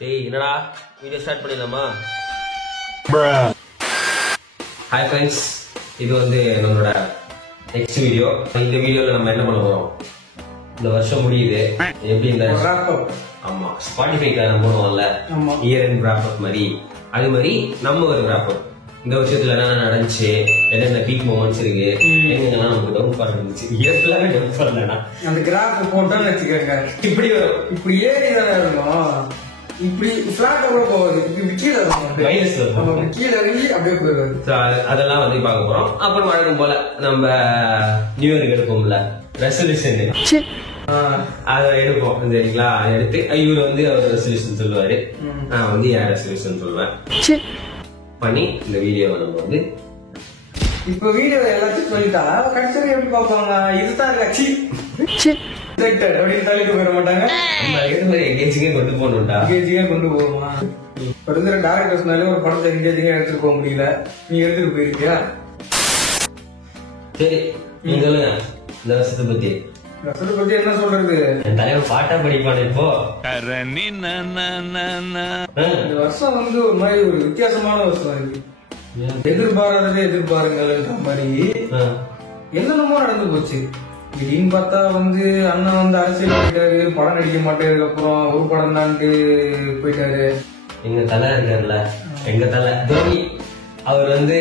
டேய் என்னடா video start பண்ணிடலாமா? ஹாய் ஃப்ரெண்ட்ஸ், இது வந்து நம்மளோட நெக்ஸ்ட் வீடியோ. இந்த வீடியோல நம்ம என்ன பண்ண போறோம், இந்த வருஷம் முடியுது எப்படி இந்த ஆமா ஸ்பாட்டிஃபைல நம்ம போடுவோம்ல இயர் எண்ட் ராப் அப் மாதிரி, அது மாதிரி நம்ம ஒரு ராப் அப் இந்த வருஷத்துல என்ன நடந்துச்சு, என்னென்ன பீக் மொமெண்ட்ஸ் இருக்கு, எங்கெல்லாம் நமக்கு டவுன் ஃபால் இருந்துச்சு. இயர்ஃபுல்லாவே டவுன் ஃபால் இல்லைனா அந்த கிராஃப் போட்டோன்னு வச்சுக்கோங்க, இப்படி வரும், இப்படி ஏறி தானே இருக்கும், இப்படி பிளாட்டா கூட போகுது, இப்படி கீழே இருக்கும், கீழே இறங்கி அப்படியே போயிடுவாரு. அதெல்லாம் வந்து பார்க்க போறோம். அப்புறம் வழக்கம் போல நம்ம நியூ இயருக்கு எடுப்போம்ல ரெசல்யூஷன், அதை எடுப்போம் சரிங்களா. எடுத்து இவர் வந்து அவர் ரெசல்யூஷன் சொல்லுவாரு, நான் வந்து என் ரெசல்யூஷன் சொல்லுவேன் பண்ணி இந்த வீடியோவை நம்ம வந்து இப்ப வீடியோ எல்லாத்தையும் சொல்லிட்டா கடைசி எப்படி பார்ப்பாங்க, இதுதான் கட்சி அப்படின்னு தள்ளிட்டு போயிட மாட்டாங்க. நம்ம இருக்கிற மாதிரி எங்கேஜிங்கே கொண்டு போகணும்டா, எங்கேஜிங்கே கொண்டு போவோமா? இப்ப இருக்கிற டேரக்டர்ஸ்னாலே ஒரு படத்தை எங்கேஜிங்கே எடுத்துட்டு போக முடியல, நீ எடுத்துட்டு போயிருக்கியா? சரி நீங்க சொல்லுங்க இந்த வருஷத்தை பத்தி. ரசத்தை பத்தி என்ன சொல்றது, என் தலைவர் பாட்டா படிப்பானே இப்போ. இந்த வருஷம் வந்து ஒரு மாதிரி ஒரு வித்தியாசமான வருஷம் இருக்கு. எதிர்பாராததை எதிர்பாருங்கள்ன்ற மாதிரி என்னென்னமோ நடந்து போச்சு. திடீர்னு பார்த்தா வந்து அண்ணன் வந்து அரசியல் போயிட்டாரு, படம் நடிக்க மாட்டேதுக்கு அப்புறம் ஒரு படம் தாண்டு போயிட்டாரு. எங்க தலை இருக்காருல்ல, எங்க தலை தோனி, அவர் வந்து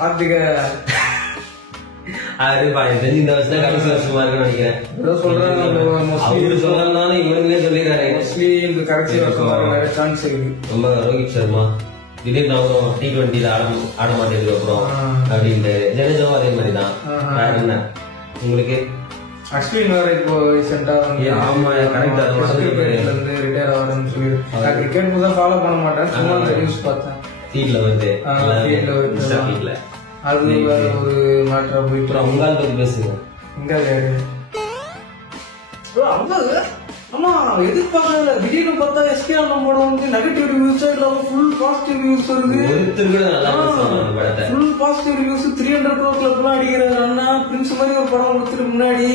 பார்த்துக்க தெரிஞ்சு இந்த வருஷம் கடைசி வருஷமா இருக்குன்னு நினைக்கிறேன். அவரு சொல்லலாம் இவனுங்களே சொல்லிடுறாரு மோஸ்ட்லி இந்த கடைசி வருஷம் சான்ஸ் இருக்கு. ரொம்ப ரோஹித் சர்மா திடீர்னு அவங்க T20 ஆட மாட்டேதுக்கு அப்புறம் அப்படின்ட்டு, ஜடேஜாவும் அதே மாதிரிதான். வேற என்ன உங்களுக்கு? அஸ்வின் வேற இப்போ ரீசெண்டா இருந்து ரிட்டையர் ஆகிறேன்னு சொல்லி, நான் கிரிக்கெட் கூட ஃபாலோ பண்ண மாட்டேன், சும்மா அந்த நியூஸ் பார்த்தேன். ஃபீல்ட்ல வந்து அது வேற ஒரு மாற்றா போயிட்டு. உங்களால் பத்தி பேசுங்க. இங்க ஆமா எதிர்பார்க்கல, திடீர்னு பார்த்தா எஸ்கே நம்மளோட வந்து நெகட்டிவ் ரிவ்யூஸ் இல்லாம ஃபுல் பாசிட்டிவ் ரிவ்யூஸ் வருது. Full positive reviews. 300 crore club எல்லாம் அடிக்கிறாரு அண்ணா. பிரின்ஸ் மாதிரி ஒரு படம் கொடுத்துட்டு முன்னாடி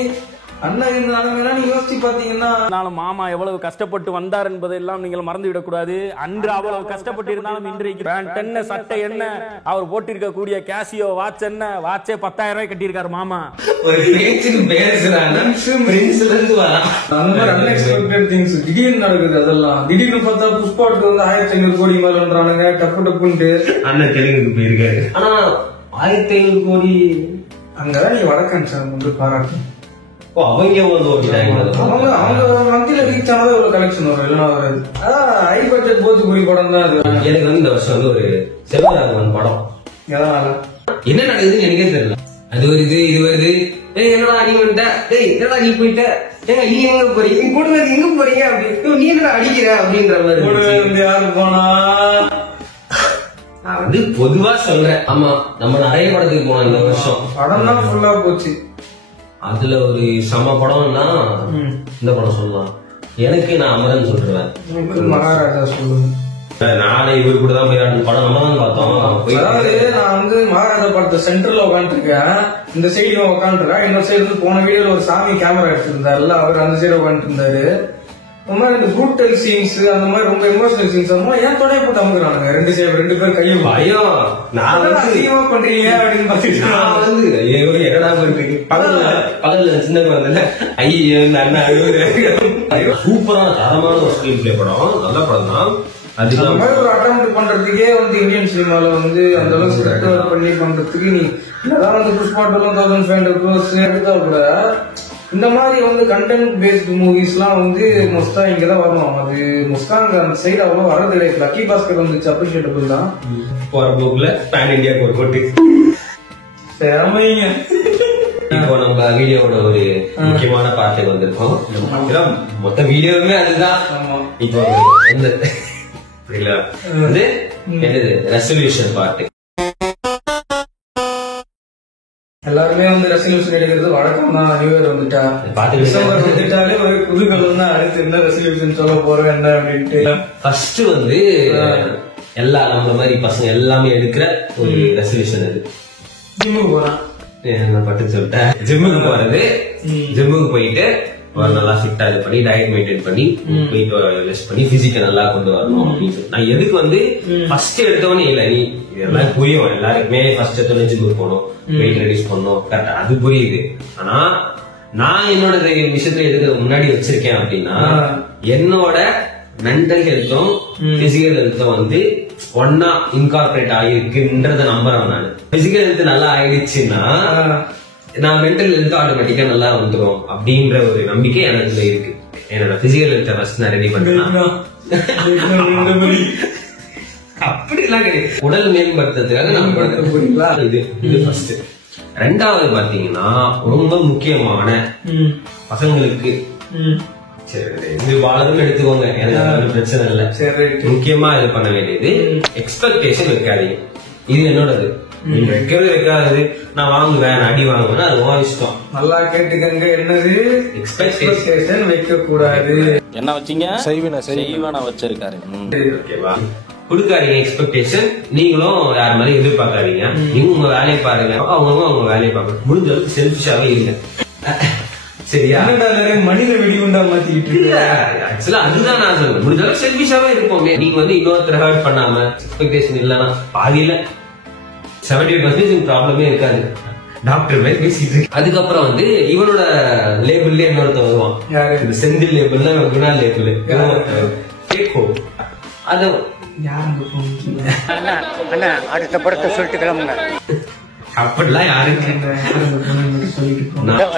அண்ணா இந்த நிலைமையெல்லாம் நீங்க யோசிச்சு பாத்தீங்கன்னா, மாமா எவ்வளவு கஷ்டப்பட்டு வந்தார் என்பதெல்லாம் நீங்கள் மறந்து விடக்கூடாது. அன்று அவ்வளவு கஷ்டப்பட்டு இருந்தாலும் இன்றைக்கு பேண்ட் என்ன, சட்டை என்ன, அவர் போட்டிருக்க கூடிய கேசியோ வாட்ச் என்ன, வாட்சே 10,000 ரூபாய் கட்டியிருக்காரு மாமா. ஒரு பேச்சுக்கு பேசுறாங்க திடீர்னு நடக்குது. அதெல்லாம் திடீர்னு பார்த்தா புஷ்பாட்டுக்கு வந்து 1500 கோடி மேலன்றானுங்க, டப்பு டப்புன்ட்டு. அண்ணன் தெலுங்குக்கு போயிருக்காரு. ஆனா 1500 கோடி அங்கதான் நீ வடக்கன் சார் வந்து பாராட்டு. அவங்க மந்தியில ரீச் ஆனது ஒரு கலெக்ஷன் வரும், இல்லைன்னா வராது. அதான் ஹை பட்ஜெட் போத்துக்குடி படம் தான் அது. எனக்கு வந்து இந்த வருஷம் வந்து ஒரு செல்வராகவன் படம். எதனால என்ன நடக்குதுன்னு எனக்கே தெரியல. அது வருது இது வருது, என்னடா நீ வந்துட்ட, என்னடா நீ போயிட்ட, நீ எங்க போறீங்க, நீ கூட எங்க போறீங்க அப்படி, நீ என்னடா அடிக்கிற அப்படின்ற மாதிரி. யாரு போனா நான் வந்து பொதுவா சொல்றேன். ஆமா நம்ம நிறைய படத்துக்கு போனோம் இந்த வருஷம். படம் தான் ஃபுல்லா போச்சு. அதுல ஒரு சம படம்னா இந்த படம் சொல்லலாம். எனக்கு நான் அமரன் சொல்றேன், மகாராஜா சொல்லுங்க. நானே இவர் கூட தான் போய் படம் நம்ம தான் பார்த்தோம். அதாவது நான் வந்து மகாராஜா படத்தை சென்டர்ல உட்காந்துருக்கேன், இந்த சைடு உட்காந்துருக்கேன், இன்னொரு சைடு வந்து போன வீடியோல ஒரு சாமி கேமரா எடுத்திருந்தாருல, அவர் அந்த சைடு உட்காந்துட்டு இருந்தாரு. அந்த மாதிரி இந்த ப்ரூட்டல் சீன்ஸ், அந்த மாதிரி ரொம்ப எமோஷனல் சீன்ஸ் ஏன் தொடைய போட்டு அமுக்குறானுங்க ரெண்டு பேர் கையும் பயம். நான் அதிகமா பண்றீங்க அப்படின்னு பாத்துட்டு என்னடா பண்றீங்க பகல்ல சின்ன குழந்தை ஐயோ அண்ணா சூப்பரான தரமான ஒரு ஸ்கிரீன் பிளே படம், நல்ல படம் தான். அது மாதிரி ஒரு அட்டெம்ப்ட் பண்றதுக்கே வந்து இந்தியன் சினிமால வந்து அந்த அளவுக்கு பண்ணி பண்றதுக்கு நீ என்னதான் வந்து புஷ்பாட்டெல்லாம் 1500 crores எடுத்தா கூட இந்த மாதிரி வந்து கண்டென்ட் பேஸ்ட் மூவிஸ் எல்லாம் வந்து மோஸ்டா இங்கதான் வரணும். அது மோஸ்டா அந்த சைடு அவ்வளவு வரது கிடையாது. லக்கி பாஸ்கர் வந்துச்சு, அப்ரிஷியேட்டபிள் தான். போற போக்குல பேன் இந்தியாவுக்கு ஒரு போட்டு செமைங்க. இப்போ நம்ம வீடியோட ஒரு முக்கியமான பார்ட்டுக்கு வந்திருக்கோம். மொத்த வீடியோவுமே அதுதான். இப்போ வந்து என்னது ரெசல்யூஷன் பார்ட். எல்லாருமே வந்து ரெசல்யூஷன் எடுக்கிறது வழக்கம் தான். நியூ இயர் வந்துட்டா, டிசம்பர் வந்துட்டாலே ஒரு குதூகலம் தான். அடுத்து என்ன ரெசல்யூஷன் சொல்ல போறோம் என்ன அப்படின்ட்டு ஃபர்ஸ்ட் வந்து எல்லா நம்ம மாதிரி பசங்க எல்லாமே எடுக்கிற ஒரு ரெசல்யூஷன் அது ஜிம்முக்கு போறான். பட்டு சொல்லிட்டேன். ஜிம்முக்கு போறது, ஜிம்முக்கு போயிட்டு நல்லா ஃபிட்டா இது பண்ணி டயட் மெயின்டைன் பண்ணி வெயிட் லெஸ் பண்ணி பிசிக்கை நல்லா கொண்டு வரணும் அப்படின்னு சொல்லி நான் எதுக்கு வந்து ஃபர்ஸ்ட் எடுத்தவனே இல்ல நீ இதெல்லாம் புரியும் எல்லாருக்குமே ஃபர்ஸ்ட் எடுத்தோடனே ஜிம்முக்கு போகணும் வெயிட் ரெடியூஸ் பண்ணணும் கரெக்டா அது புரியுது ஆனா நான் என்னோட விஷயத்துல எதுக்கு முன்னாடி வச்சிருக்கேன் அப்படின்னா என்னோட மென்டல் ஹெல்த்தும் பிசிக்கல் ஹெல்த்தும் வந்து ஒன்னா இன்கார்பரேட் ஆகிருக்குன்றத நம்புறேன் நான் பிசிக்கல் ஹெல்த் நல்லா ஆயிடுச்சுன்னா நான் மென்டல் ஹெல்த் ஆட்டோமேட்டிக்கா நல்லா வந்துடும் அப்படின்ற ஒரு நம்பிக்கை எனக்கு இருக்கு என்னோட பிசிக்கல் ஹெல்த்தை ஃபர்ஸ்ட் நான் ரெடி பண்ணேன் அப்படி எல்லாம் கிடையாது உடல் மேம்படுத்துறதுக்காக நம்ம இது ஃபர்ஸ்ட் ரெண்டாவது பாத்தீங்கன்னா ரொம்ப முக்கியமான பசங்களுக்கு இது பாலரும் எடுத்துக்கோங்க எனக்கு பிரச்சனை இல்ல முக்கியமா இது பண்ண வேண்டியது எக்ஸ்பெக்டேஷன் வைக்காதீங்க இது என்னோடது நீங்க வைக்கிறது வைக்காதது நான் வாங்குவேன் அடி வாங்குவேன் அது உன் இஷ்டம் நல்லா கேட்டுக்கங்க என்னது எக்ஸ்பெக்டேஷன் வைக்க கூடாது என்ன வச்சீங்க செய்வன வச்சிருக்காரு ஓகேவா கொடுக்காதீங்க எக்ஸ்பெக்டேஷன் நீங்களும் யார் மாதிரி எதிர்பார்க்காதீங்க நீங்க உங்க வேலையை பாருங்க அவங்க வேலையை பார்க்கணும் முடிஞ்ச அளவுக்கு செல்ஃபிஷாவே இருங்க சரியா மனித வெடிகுண்டா மாத்திக்கிட்டு ஆக்சுவலா அதுதான் நான் சொல்றேன் முடிஞ்ச அளவுக்கு செல்ஃபிஷாவே இருப்போமே நீங்க வந்து இன்னொருத்தர் ஹர்ட் பண்ணாம எக்ஸ்பெக்டேஷன் இல்லன்னா பாதியில 70% ப்ராப்ளமே இருக்காது டாக்டர் மாதிரி பேசிட்டு இருக்கு அதுக்கப்புறம் வந்து இவனோட லேபிள்ல இன்னொருத்த வருவான் இந்த செந்தில் லேபிள்ல குணா லேபிள் அது அடுத்த படத்தை சொல்லிட்டு கிளம்புங்க அப்படிலாம் யாருக்கு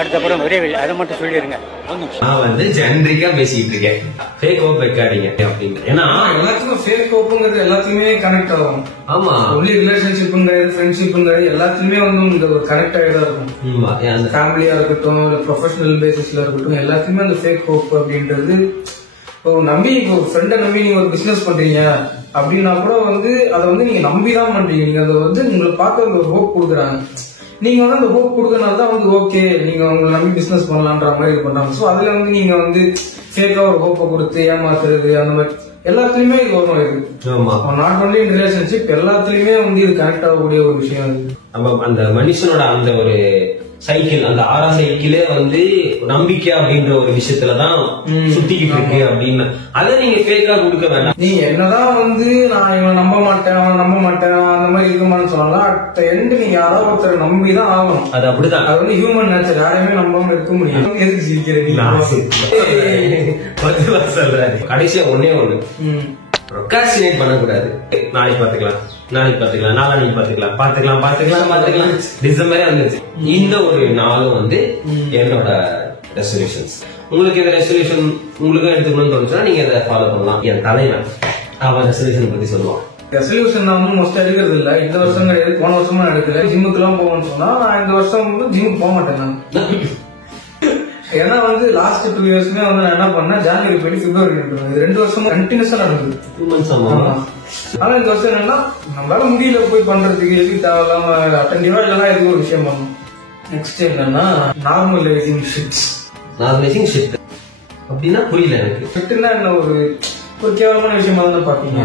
அடுத்த படம் விரைவில் அதை மட்டும் சொல்லிடுங்க நான் வந்து ஜென்ரிக்கா பேசிட்டு இருக்கேன் ஃபேக் ஹோப் வைக்காதீங்க அப்படின்னு ஏன்னா எல்லாத்துக்கும் ஃபேக் ஹோப்புங்கிறது எல்லாத்துக்குமே கனெக்ட் ஆகும் ஆமா ஒன்லி ரிலேஷன்ஷிப்ங்கிறது ஃப்ரெண்ட்ஷிப்ங்கிறது எல்லாத்துலயுமே வந்து இந்த ஒரு கனெக்ட் ஆகிதான் இருக்கும் ஃபேமிலியா இருக்கட்டும் இல்ல ப்ரொஃபஷனல் பேசிஸ்ல இருக்கட்டும் எல்லாத்துக்குமே அந்த ஃபேக் ஹோப் அப்படின்றது இப்போ நம்பி இப்போ ஃப்ரெண்டை நம்பி நீங்க ஒரு பிசினஸ் பண்றீங்க அப்படின்னா கூட வந்து அதை வந்து நீங்க நம்பிதான் பண்றீங்க நீங்க அதை வந்து உங்களை பார்த்து ஒரு ஹோப் கொடுக்குறாங்க நீங்க வந்து அந்த ஹோப் கொடுக்கறனால தான் வந்து ஓகே நீங்க உங்களை நம்பி பிசினஸ் பண்ணலான்ற மாதிரி இது பண்றாங்க சோ அதுல வந்து நீங்க வந்து ஃபேக்கா ஒரு ஹோப்பை கொடுத்து ஏமாத்துறது அந்த மாதிரி எல்லாத்துலயுமே இது வரும் இது நாட் ஒன்லி இன் ரிலேஷன்ஷிப் எல்லாத்துலயுமே வந்து இது கனெக்ட் ஆகக்கூடிய ஒரு விஷயம் இது நம்ம அந்த மனுஷனோட அந்த ஒரு சைக்கிள் அந்த 6ஆம் சைக்கிளே வந்து நம்பிக்கை அப்படின்ற ஒரு விஷயத்துலதான் சுத்திக்கிட்டு இருக்கு அப்படின்னு அதை நீங்க ஃபேக்கா கொடுக்க வேண்டாம் நீங்க என்னதான் வந்து நான் இவன் நம்ப மாட்டேன் அந்த மாதிரி இருக்குமான்னு சொன்னாலும் அட் எண்ட் நீங்க யாராவது ஒருத்தர் நம்பிதான் ஆகணும் அது அப்படிதான் அது வந்து ஹியூமன் நேச்சர் யாரையுமே நம்பாம இருக்க முடியும் எதுக்கு சிரிக்கிறீங்க சொல்றாரு கடைசியா ஒன்னே ஒண்ணு ப்ரொக்ராஸ்டினேட் பண்ணக்கூடாது நாளைக்கு பாத்துக்கலாம் நாளைக்கு பாத்துக்கலாம் டிசம்பரே வந்துருச்சு இந்த ஒரு நாளும் வந்து என்னோட ரெசல்யூஷன்ஸ் உங்களுக்கு இந்த ரெசல்யூஷன் உங்களுக்கு எடுத்துக்கணும்னு தோணுச்சுன்னா நீங்க அதை ஃபாலோ பண்ணலாம் என் தலைவன் அவன் ரெசல்யூஷன் பத்தி சொல்லுவான் ரெசல்யூஷன் நான் வந்து மோஸ்ட் எடுக்கிறது இல்ல இந்த வருஷம் கிடையாது போன வருஷமா நான் எடுக்கல ஜிம்முக்கு எல்லாம் போவேன்னு சொன்னா நான் இந்த வருஷம் ஜிம்முக்கு போக மாட்டேன் நான் ஏன்னா வந்து லாஸ்ட் 2 இயர்ஸ்மே வந்து நான் என்ன பண்ணேன் ஜான்வரி போயிட்டு பிப்ரவரி எடுத்துருவேன் 2 வருஷமா கண்டினியூஸா நடக்குது 2 months ஆனா இந்த வருஷம் என்னன்னா நம்மளால முடியல போய் பண்றதுக்கு எதுக்கு தேவையில்லாம அட்டென்டிவா இல்லைன்னா எதுவும் ஒரு விஷயம் பண்ணணும் நெக்ஸ்ட் என்னன்னா நார்மலைசிங் ஷிட்ஸ் அப்படின்னா புரியல எனக்கு ஷிட்னா என்ன ஒரு கேவலமான விஷயமா தானே பாத்தீங்க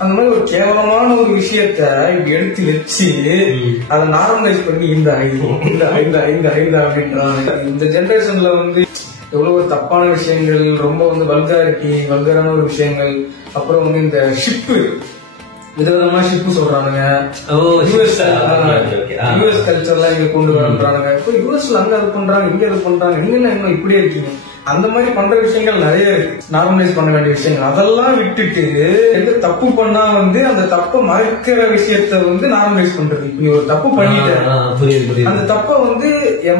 அந்த மாதிரி ஒரு கேவலமான ஒரு விஷயத்த இப்படி எடுத்து வச்சு அதை நார்மலைஸ் பண்ணி இந்த அப்படின்றாங்க இந்த ஜெனரேஷன்ல வந்து எவ்வளவு தப்பான விஷயங்கள் ரொம்ப வந்து வல்கரான ஒரு விஷயங்கள் அப்புறம் வந்து இந்த ஷிப்பு விதவிதமா ஷிப்பு சொல்றானுங்க யூஎஸ் கல்ச்சர்லாம் இங்க கொண்டு வரன்றானுங்க இப்போ யூஎஸ்ல அங்க அது பண்றாங்க இங்க அது பண்றாங்க நீங்க என்ன இன்னும் இப்படியே இருக்கீங்க அந்த மாதிரி பண்ற விஷயங்கள் நிறைய இருக்கு நார்மலைஸ் பண்ண வேண்டிய விஷயங்கள் அதெல்லாம் விட்டுட்டு எந்த தப்பு பண்ணா வந்து அந்த தப்பை மறைக்கிற விஷயத்த வந்து நார்மலைஸ் பண்றது இப்ப நீ ஒரு தப்பு பண்ணிட்ட அந்த தப்பை வந்து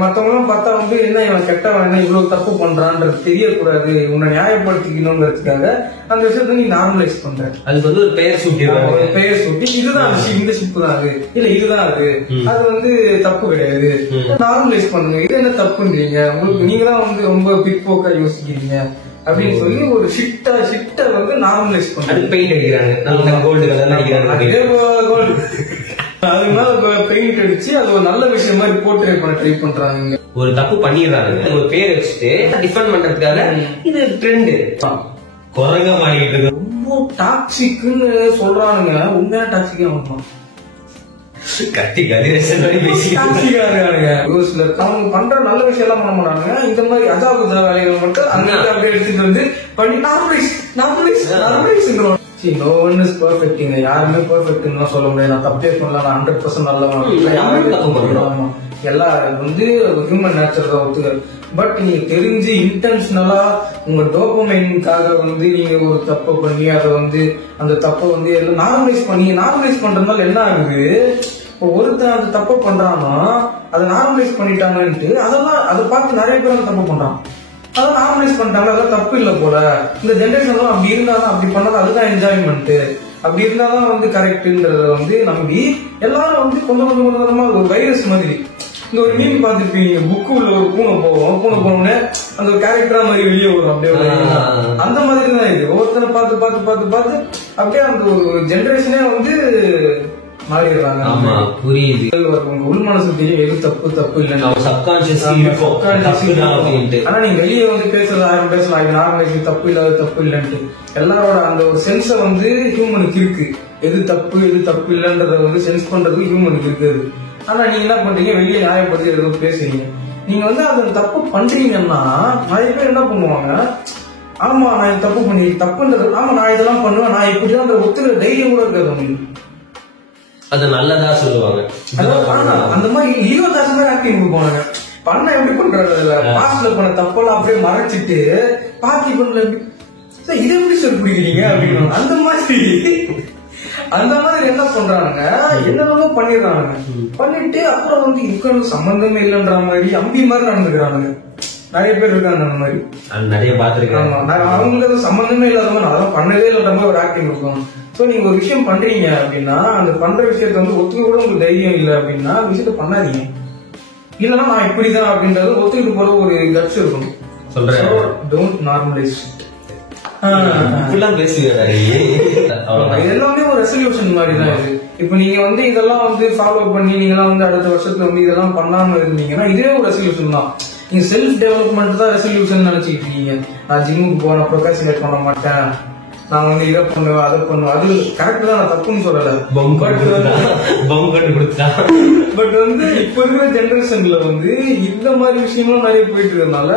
மத்தவங்க எல்லாம் பார்த்தா வந்து என்ன இவன் கெட்டவன் என்ன இவ்வளவு தப்பு பண்றான்றது தெரியக்கூடாது உன்னை நியாயப்படுத்திக்கணுங்கிறதுக்காக அந்த விஷயத்த நீ நார்மலைஸ் பண்ற அதுக்கு வந்து ஒரு பெயர் சுட்டி இதுதான் இந்த ஷிப்பு தான் அது இல்ல இதுதான் அது வந்து தப்பு கிடையாது நார்மலைஸ் பண்ணுங்க இது என்ன தப்புன்றீங்க உங்களுக்கு நீங்க தான் வந்து ரொம்ப பிற்போக்கா யோசிக்கிறீங்க அப்படின்னு சொல்லி ஒரு ஷிட்ட வந்து நார்மலைஸ் பண்ணுங்க பெயிண்ட் அடிக்கிறாங்க கோல்டு கலர் அடிக்கிறாங்க அது மேல பெயிண்ட் அடிச்சு அது ஒரு நல்ல விஷயம் மாதிரி போர்ட்ரே பண்ண ட்ரை பண்றாங்க ஒரு தப்பு பண்ணிடுறாங்க ஒரு பேர் வச்சுட்டு டிஃபெண்ட் பண்றதுக்காக இது ட்ரெண்ட் குரங்க மாறிட்டு ரொம்ப டாக்ஸிக்னு சொல்றானுங்க உண்மையா டாக்ஸிக்கா கத்தி கதிரேசன் அவங்க பண்ற நல்ல விஷயம் எல்லாம் பண்ண மாட்டாங்க. இந்த மாதிரி அஜாபுதா வேலைகள் மட்டும் அங்க அப்படியே எடுத்துட்டு வந்து பண்ணி normalise no one is perfect. யாருமே பெர்ஃபெக்ட்னு சொல்ல முடியாது. நான் தப்பே பண்ணலாம், நான் 100% நல்லவன். எல்லாரும் வந்து ஹியூமன் நேச்சர் தான் ஒத்துக்க. பட் நீங்க தெரிஞ்சு இன்டென்ஷனலா உங்க டோபமைனுக்காக வந்து நீங்க ஒரு தப்பை பண்ணி அதை வந்து அந்த தப்பை வந்து எல்லாம் நார்மலைஸ் பண்றதுனால என்ன ஆகுது, ஒருத்தர் அந்த தப்பை பண்றான்னா அதை நார்மலைஸ் பண்ணிட்டாங்கன்ட்டு அதெல்லாம் அதை பார்த்து நிறைய பேர் அந்த தப்பு பண்றான். அதான் நார்மலைஸ் பண்ணிட்டாங்க, அதான் தப்பு இல்லை போல. இந்த ஜென்ரேஷன்லாம் அப்படி இருந்தாலும் அப்படி பண்ணாலும் அதுதான் என்ஜாய்மெண்ட், அப்படி இருந்தாலும் வந்து கரெக்ட்ன்றத வந்து நம்பி எல்லாரும் வந்து கொஞ்சமா ஒரு வைரஸ் மாதிரி. இந்த ஒரு மீன் பார்த்துருப்பீங்க, புக்கு உள்ள ஒரு பூனை போனோடனே அந்த ஒரு கேரக்டரா மாதிரி வெளியே வரும், அப்படியே அந்த மாதிரி தான் இது. ஒவ்வொருத்தனை பார்த்து அப்படியே அந்த ஒரு ஜென்ரேஷனே வந்து மாறிடுறாங்க. ஆமா, புரியுது. உங்க உள் மனசு தெரியும் எது தப்பு இல்லைன்னு. ஆனா நீங்க வெளியே வந்து பேசுறது 1000 பேசலாம், இது நார்மலைஸ் தப்பு இல்லாத தப்பு இல்லைன்ட்டு. எல்லாரோட அந்த ஒரு சென்ஸை வந்து ஹியூமனுக்கு இருக்கு, எது தப்பு இல்லைன்றத வந்து சென்ஸ் பண்றதுக்கு ஹியூமனுக்கு இருக்குது. ஆனா நீங்க என்ன பண்றீங்க, வெளியே நியாயப்படுத்தி ஏதோ பேசுறீங்க. நீங்க வந்து அந்த தப்பு பண்றீங்கன்னா நிறைய பேர் என்ன பண்ணுவாங்க, ஆமா நான் தப்புன்றது, ஆமா நான் இதெல்லாம் பண்ணுவேன், நான் இப்படிதான் ஒத்துக்கிற தைரியம் கூட இருக்காது உங்களுக்கு. அது நல்லதா சொல்லுவாங்க. அந்த மாதிரி லியோ தாஸ் தான் ஆக்டிங் கொடுப்பாங்க. பண்ண எப்படி பண்றாங்க, பாஸ்ட்ல பண்ண தப்பெல்லாம் அப்படியே மறைச்சிட்டு பாத்தி பண்ணல இதை எப்படி சொல்லி பிடிக்கிறீங்க அப்படின்னு அந்த மாதிரி என்ன பண்றாங்க, என்னென்னமோ பண்ணிடுறாங்க. பண்ணிட்டு அப்புறம் வந்து இதுக்கு சம்பந்தமே இல்லைன்ற மாதிரி அம்பி மாதிரி நடந்துக்கிறானுங்க. நிறைய பேர் இருக்காங்க அந்த மாதிரி, நிறைய பாத்துருக்காங்க. அவங்களுக்கு சம்பந்தமே இல்லாத மாதிரி அதெல்லாம் பண்ணவே இல்லைன்ற மாதிரி ஒரு ஆக்டிங் இருக்கும். சோ நீங்க ஒரு விஷயம் பண்றீங்க அப்படின்னா அந்த பண்ற விஷயத்த வந்து ஒத்துக்க கூட உங்களுக்கு தைரியம் இல்லை அப்படின்னா விஷயத்த பண்ணாதீங்க. இல்லன்னா நான் இப்படிதான் அப்படின்றது ஒத்துக்கிட்டு போற ஒரு கட்ஸ் இருக்கும். சொல்றேன், டோன்ட் நார்மலைஸ். எல்லாமே ஒரு ரெசல்யூஷன் மாதிரி தான் இது. இப்ப நீங்க வந்து இதெல்லாம் வந்து ஃபாலோ பண்ணி நீங்க வந்து அடுத்த வருஷத்துல வந்து இதெல்லாம் பண்ணாம இருந்தீங்கன்னா இதே ஒரு ரெசல்யூஷன் தான். நீங்க செல்ஃப் டெவலப்மெண்ட் தான் ரெசல்யூஷன் நினைச்சிட்டு இருக்கீங்க. நான் ஜிம்முக்கு போன ப்ரொகாசினேட் பண்ண மாட்டேன், நான் வந்து இதை பண்ணுவேன் அதை பண்ணுவேன், அது கரெக்ட் தான், நான் தப்புன்னு சொல்லல. பட் வந்து இப்ப இருக்கிற ஜெனரேஷன்ல வந்து இந்த மாதிரி விஷயங்களும் நிறைய போயிட்டு இருக்கனால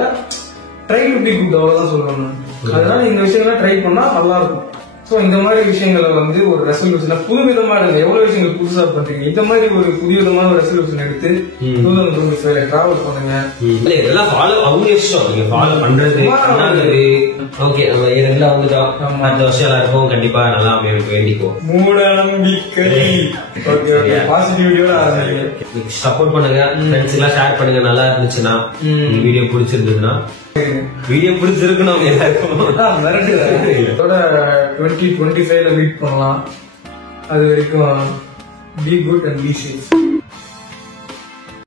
ட்ரை டு பி குட் அவ்வளவுதான் சொல்லுவேன். அதனால இந்த விஷயங்கள்லாம் ட்ரை பண்ணா நல்லா இருக்கும். சோ இந்த மாதிரி விஷயங்களை வந்து ஒரு ரெசல்யூஷன் புது விதமா எடுங்க. எவ்வளவு விஷயங்கள் புதுசா பண்றீங்க, இந்த மாதிரி ஒரு புதிய விதமான ஒரு ரெசல்யூஷன் எடுத்து 2025 டிராவல் பண்ணுங்க. இதெல்லாம் ஃபாலோ அவங்க இஷ்டம், நீங்க ஃபாலோ பண்றது ஓகே. நம்ம இதெல்லாம் வந்துட்டோம், அடுத்த வருஷம் எல்லாம் இருக்கும், கண்டிப்பா நல்லா வேண்டிக்குவோம். மூட நம்பிக்கை. ஓகே, பாசிட்டிவ் வீடியோல சப்போர்ட் பண்ணுங்க, ஃப்ரெண்ட்ஸ் எல்லாம் ஷேர் பண்ணுங்க. நல்லா இருந்துச்சுன்னா, வீடியோ பிடிச்சிருந்ததுன்னா, வீடியோ பிடிச்சிருக்கணும் எல்லாருக்கும். 2025 மீட் பண்ணலாம். அது வரைக்கும் be good and be safe.